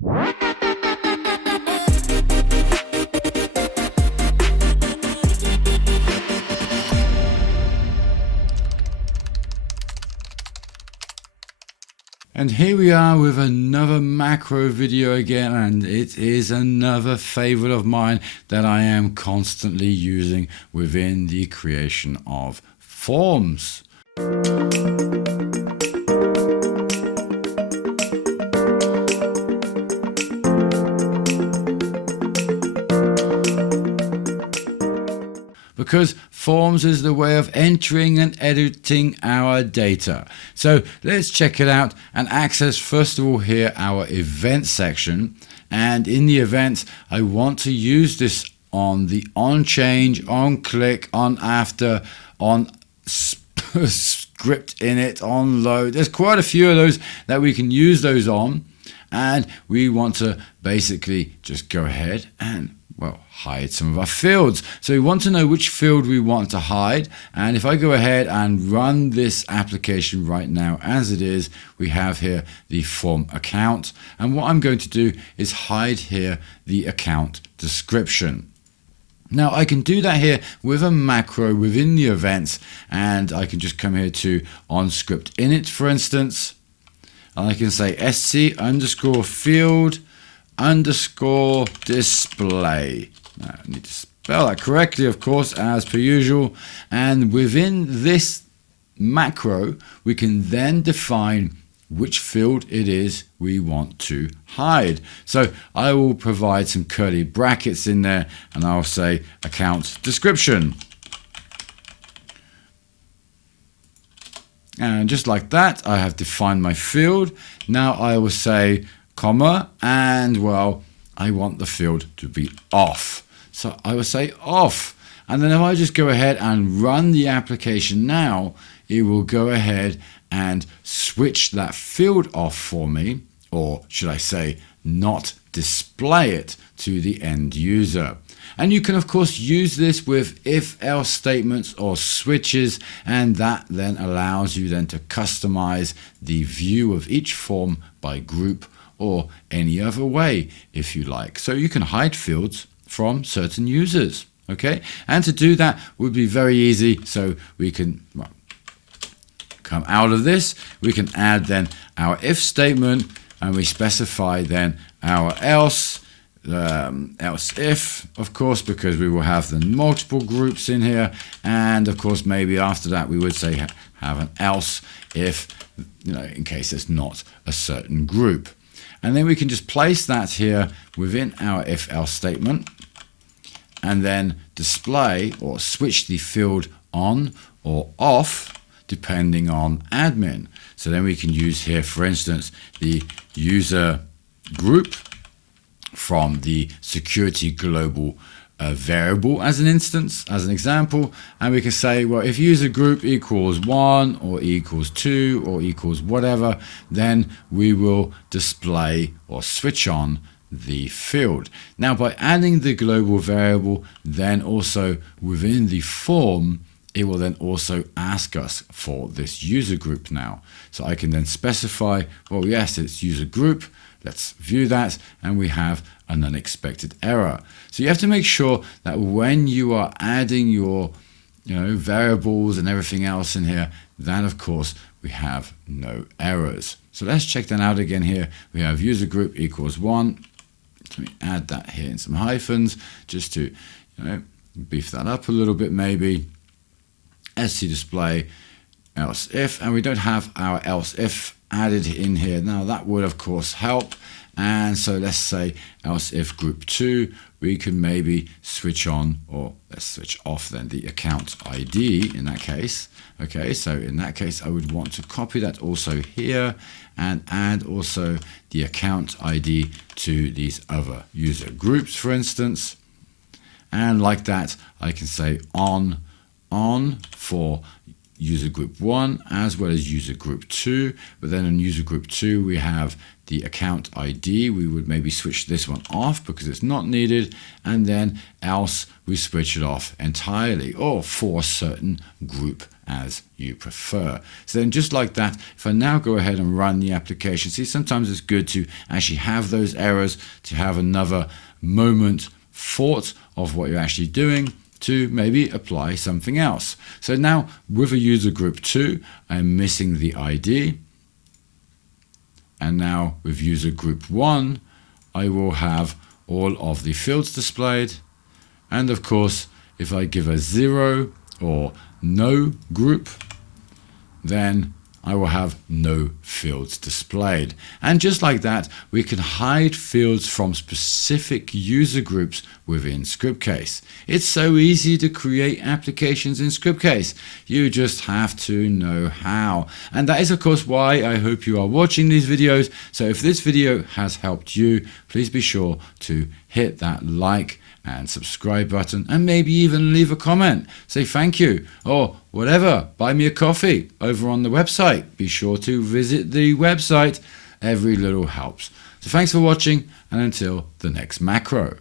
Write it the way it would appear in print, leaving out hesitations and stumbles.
And here we are with another macro video again, and it is another favorite of mine that I am constantly using within the creation of forms. Because forms is the way of entering and editing our data. So let's check it out and access first of all here our event section. And in the events, I want to use this on the on change, on click, on after, on script init, on load. There's quite a few of those that we can use those on. And we want to basically just go ahead and hide some of our fields. So we want to know which field we want to hide. And if I go ahead and run this application right now as it is, we have here the form account. And what I'm going to do is hide here the account description. Now I can do that here with a macro within the events, and I can just come here to on script init, for instance, and I can say sc underscore field underscore display. Now, I need to spell that correctly, of course, as per usual. And within this macro, we can then define which field it is we want to hide. So I will provide some curly brackets in there, and I'll say account description. And just like that, I have defined my field. Now I will say comma, and I want the field to be off. So I will say off. And then if I just go ahead and run the application now, it will go ahead and switch that field off for me, or should I say not display it to the end user. And you can of course use this with if-else statements or switches, and that then allows you then to customize the view of each form by group or any other way if you like. So you can hide fields from certain users, okay? And to do that would be very easy. So we can come out of this, we can add then our if statement, and we specify then our else if, of course, because we will have the multiple groups in here. And of course, maybe after that, we would say have an else if, in case it's not a certain group. And then we can just place that here within our if-else statement, and then display or switch the field on or off depending on admin. So then we can use here, for instance, the user group from the security global variable as an instance, as an example, and we can say, well, if user group equals 1 or equals 2 or equals whatever, then we will display or switch on the field. Now by adding the global variable, then also within the form, it will then also ask us for this user group now. So I can then specify, well, yes, it's user group. Let's view that, and we have an unexpected error. So you have to make sure that when you are adding your variables and everything else in here, that of course we have no errors. So let's check that out again here. We have user group equals 1. Let me add that here in some hyphens just to beef that up a little bit maybe. SC display else if, and we don't have our else if added in here. Now that would of course help, and so let's say else if group 2, we can maybe switch on, or let's switch off then the account ID in that case. Okay, so in that case I would want to copy that also here and add also the account ID to these other user groups, for instance. And like that I can say on for user group 1 as well as user group 2. But then in user group 2 we have the account ID. We would maybe switch this one off because it's not needed, and then else we switch it off entirely, or for a certain group as you prefer. So then just like that, if I now go ahead and run the application, see, sometimes it's good to actually have those errors, to have another moment thought of what you're actually doing, to maybe apply something else. So now with a user group 2, I'm missing the ID. And now with user group 1, I will have all of the fields displayed. And of course, if I give a 0 or no group, then I will have no fields displayed. And just like that, we can hide fields from specific user groups within Scriptcase. It's so easy to create applications in Scriptcase. You just have to know how. And that is of course why I hope you are watching these videos. So if this video has helped you, please be sure to hit that like and subscribe button, and maybe even leave a comment. Say thank you or whatever. Buy me a coffee over on the website. Be sure to visit the website. Every little helps. So thanks for watching, and until the next macro.